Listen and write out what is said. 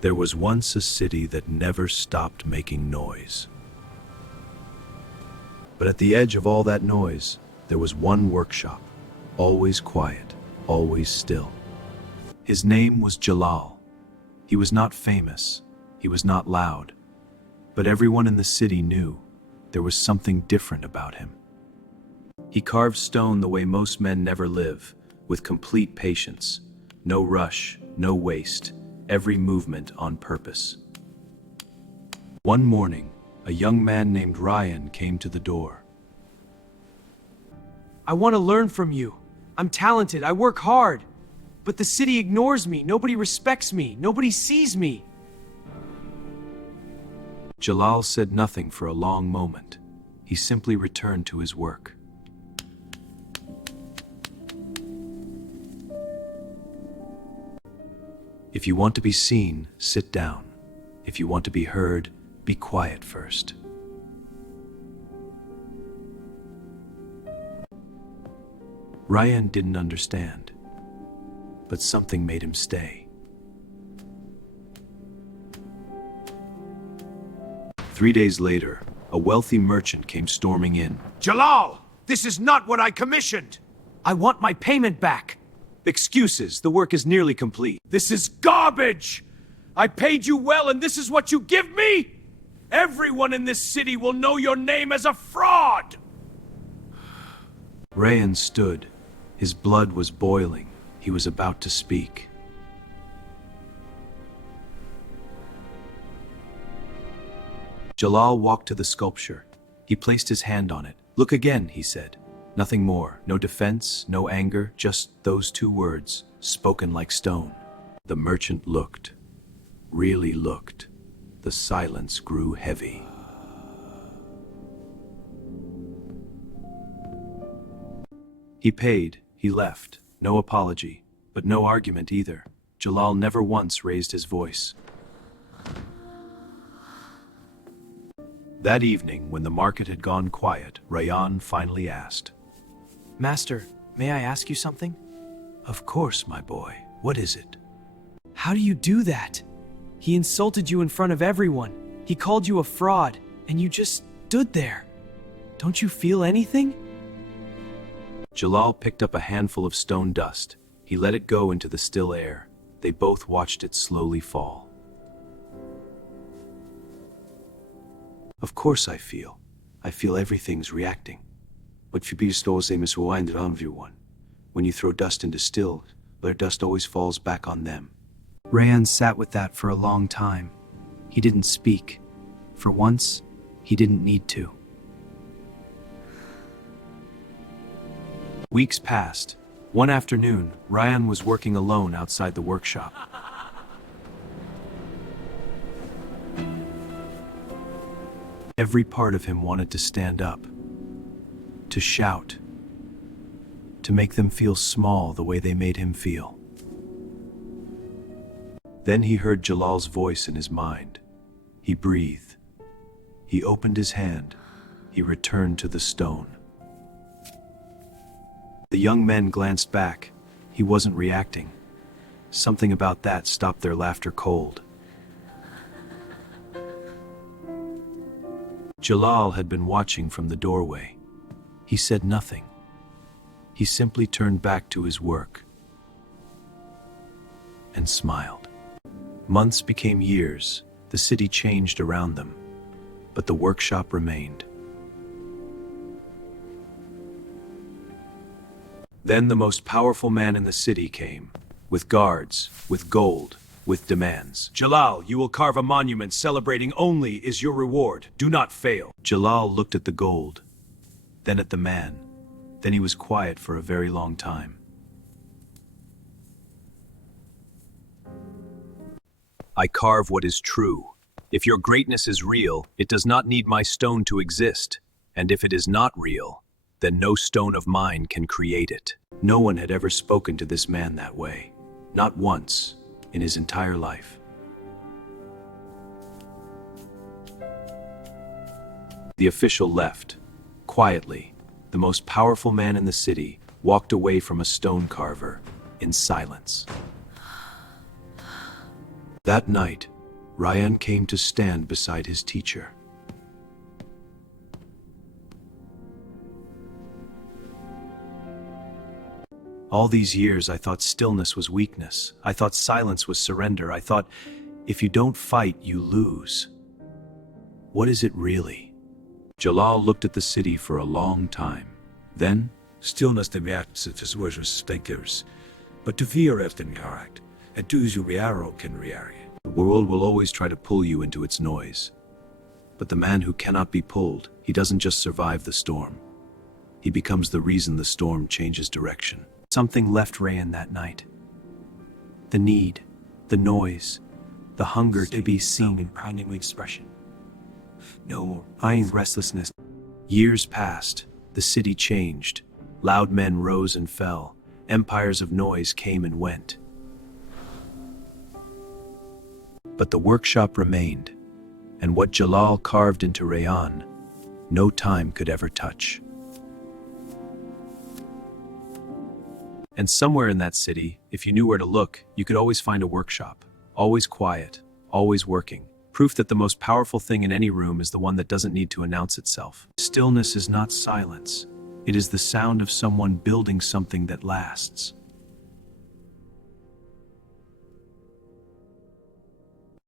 There was once a city that never stopped making noise. But at the edge of all that noise, there was one workshop, always quiet, always still. His name was Jalal. He was not famous, he was not loud, but everyone in the city knew there was something different about him. He carved stone the way most men never live, with complete patience, no rush, no waste, every movement on purpose. One morning, a young man named Ryan came to the door. I want to learn from you. I'm talented, I work hard. But the city ignores me, nobody respects me, nobody sees me. Jalal said nothing for a long moment. He simply returned to his work. If you want to be seen, sit down. If you want to be heard, be quiet first. Ryan didn't understand, but something made him stay. 3 days later, a wealthy merchant came storming in. Jalal, this is not what I commissioned. I want my payment back. Excuses, the work is nearly complete. This is garbage. I paid you well and this is what you give me? Everyone in this city will know your name as a fraud. Ryan stood. His blood was boiling. He was about to speak. Jalal walked to the sculpture. He placed his hand on it. "Look again," he said. Nothing more. No defense, no anger, just those two words, spoken like stone. The merchant looked. Really looked. The silence grew heavy. He paid. He left. No apology, but no argument either. Jalal never once raised his voice. That evening, when the market had gone quiet, Ryan finally asked, Master, may I ask you something? "Of course, my boy. What is it?" How do you do that? He insulted you in front of everyone. He called you a fraud, and you just stood there. Don't you feel anything? Jalal picked up a handful of stone dust. He let it go into the still air. They both watched it slowly fall. "Of course I feel. I feel everything's reacting. But when you throw dust into still, their dust always falls back on them." Ryan sat with that for a long time. He didn't speak. For once, he didn't need to. Weeks passed. One afternoon, Ryan was working alone outside the workshop. Every part of him wanted to stand up, to shout, to make them feel small the way they made him feel. Then he heard Jalal's voice in his mind. He breathed. He opened his hand. He returned to the stone. The young men glanced back. He wasn't reacting. Something about that stopped their laughter cold. Jalal had been watching from the doorway. He said nothing. He simply turned back to his work and smiled. Months became years. The city changed around them, but the workshop remained. Then the most powerful man in the city came, with guards, with gold, with demands. Jalal, you will carve a monument celebrating only is your reward. Do not fail. Jalal looked at the gold, then at the man. Then he was quiet for a very long time. "I carve what is true. If your greatness is real, it does not need my stone to exist. And if it is not real, then no stone of mine can create it." No one had ever spoken to this man that way. Not once in his entire life. The official left. Quietly, the most powerful man in the city walked away from a stone carver in silence. That night, Ryan came to stand beside his teacher. All these years I thought stillness was weakness. I thought silence was surrender. I thought, if you don't fight, you lose. What is it really? Jalal looked at the city for a long time. Then, Stillness de versus stinkers, but to fear efter karakt, and to zuviaro can reari. the world will always try to pull you into its noise. But the man who cannot be pulled, he doesn't just survive the storm. He becomes the reason the storm changes direction. Something left Rayan that night. The need, the noise, the hunger to be seen in pounding expression. No more iron restlessness. Years passed, the city changed. Loud men rose and fell. Empires of noise came and went. But the workshop remained, and what Jalal carved into Rayan, no time could ever touch. And somewhere in that city, if you knew where to look, you could always find a workshop. Always quiet, always working. Proof that the most powerful thing in any room is the one that doesn't need to announce itself. Stillness is not silence. It is the sound of someone building something that lasts.